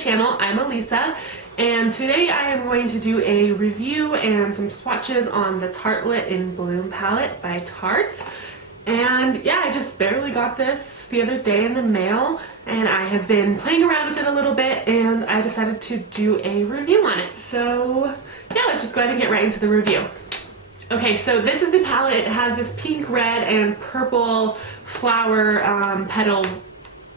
channel. I'm Elisa, and today I am going to do a review and some swatches on the Tartelette in Bloom palette by Tarte. And yeah, I just barely got this the other day in the mail, and I have been playing around with it a little bit, and I decided to do a review on it. So yeah, let's just go ahead and get right into the review. Okay, so this is the palette. It has this pink, red, and purple flower petal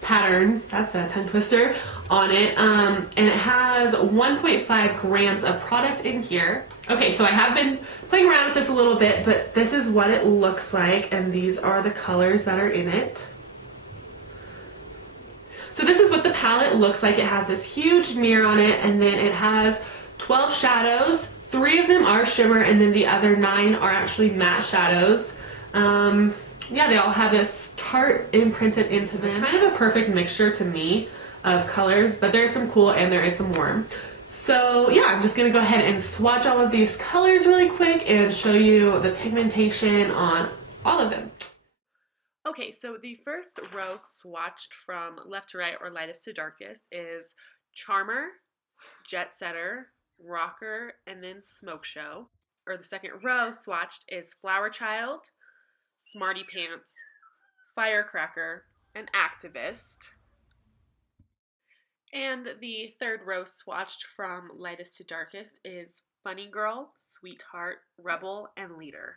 pattern, that's a tongue twister, on it, and it has 1.5 grams of product in here. Okay, so I have been playing around with this a little bit, but this is what it looks like, and these are the colors that are in it. So this is what the palette looks like. It has this huge mirror on it, and then it has 12 shadows. 3 of them are shimmer, and then the other 9 are actually matte shadows. Yeah, they all have this Tarte imprinted into them. It's kind of a perfect mixture to me of colors, but there's some cool and there is some warm. So yeah, I'm just gonna go ahead and swatch all of these colors really quick and show you the pigmentation on all of them. Okay, so the first row swatched from left to right, or lightest to darkest, is Charmer, Jet Setter, Rocker, and then Smoke Show. Or the second row swatched is Flower Child, Smarty Pants, Firecracker, and Activist. And the third row swatched from lightest to darkest is Funny Girl, Sweetheart, Rebel, and Leader.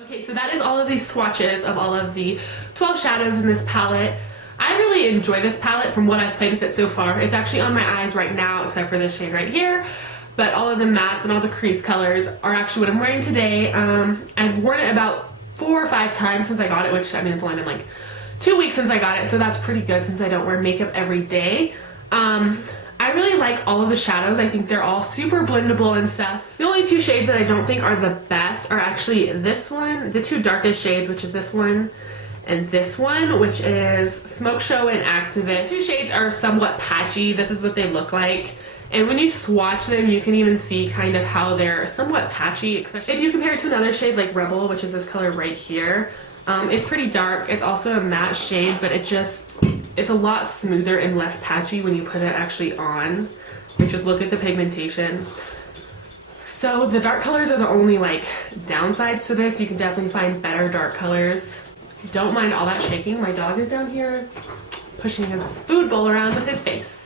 Okay, so that is all of these swatches of all of the 12 shadows in this palette. I really enjoy this palette from what I've played with it so far. It's actually on my eyes right now, except for this shade right here. But all of the mattes and all the crease colors are actually what I'm wearing today. I've worn it about 4 or 5 times since I got it, which I mean it's only been like 2 weeks since I got it, so that's pretty good since I don't wear makeup every day. I really like all of the shadows. I think they're all super blendable and stuff. The only 2 shades that I don't think are the best are actually this one, the 2 darkest shades, which is this one and this one, which is Smoke Show and Activist. The 2 shades are somewhat patchy. This is what they look like. And when you swatch them, you can even see kind of how they're somewhat patchy, especially if you compare it to another shade like Rebel, which is this color right here. It's pretty dark. It's also a matte shade, but it's a lot smoother and less patchy when you put it actually on. Like, just look at the pigmentation. So the dark colors are the only like downsides to this. You can definitely find better dark colors. Don't mind all that shaking. My dog is down here pushing his food bowl around with his face.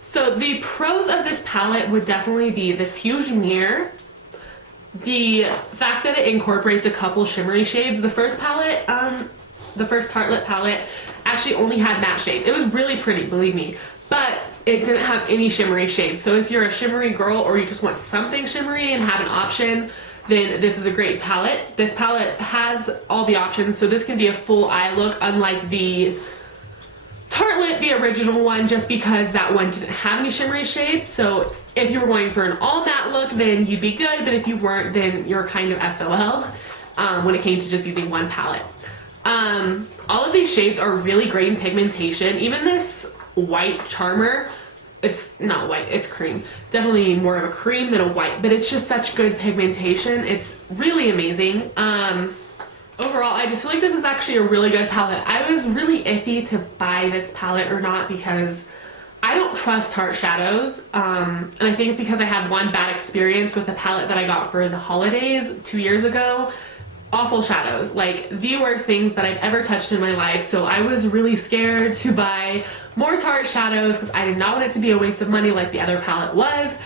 So the pros of this palette would definitely be this huge mirror, the fact that it incorporates a couple shimmery shades. The first palette, the first Tartelette palette actually only had matte shades. It was really pretty, believe me, but it didn't have any shimmery shades. So if you're a shimmery girl or you just want something shimmery and have an option, then this is a great palette. This palette has all the options, so this can be a full eye look, unlike the Tartelette, the original one, just because that one didn't have any shimmery shades. So if you were going for an all matte look, then you'd be good, but if you weren't, then you're kind of SOL when it came to just using one palette. All of these shades are really great in pigmentation. Even this white Charmer, it's not white, it's cream. Definitely more of a cream than a white, but it's just such good pigmentation. It's really amazing. Overall, I just feel like this is actually a really good palette. I was really iffy to buy this palette or not because I don't trust Tarte shadows, and I think it's because I had one bad experience with a palette that I got for the holidays 2 years ago. Awful shadows, like the worst things that I've ever touched in my life, so I was really scared to buy more Tarte shadows because I did not want it to be a waste of money like the other palette was.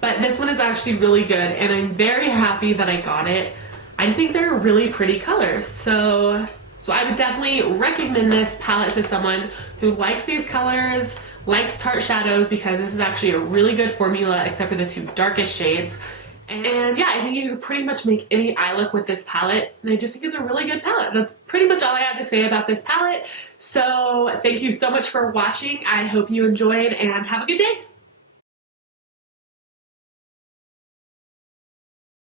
But this one is actually really good, and I'm very happy that I got it. I just think they're really pretty colors, so I would definitely recommend this palette to someone who likes these colors, likes Tarte shadows, because this is actually a really good formula except for the 2 darkest shades. And yeah, I think you can pretty much make any eye look with this palette, and I just think it's a really good palette. That's pretty much all I have to say about this palette. So thank you so much for watching. I hope you enjoyed, and have a good day.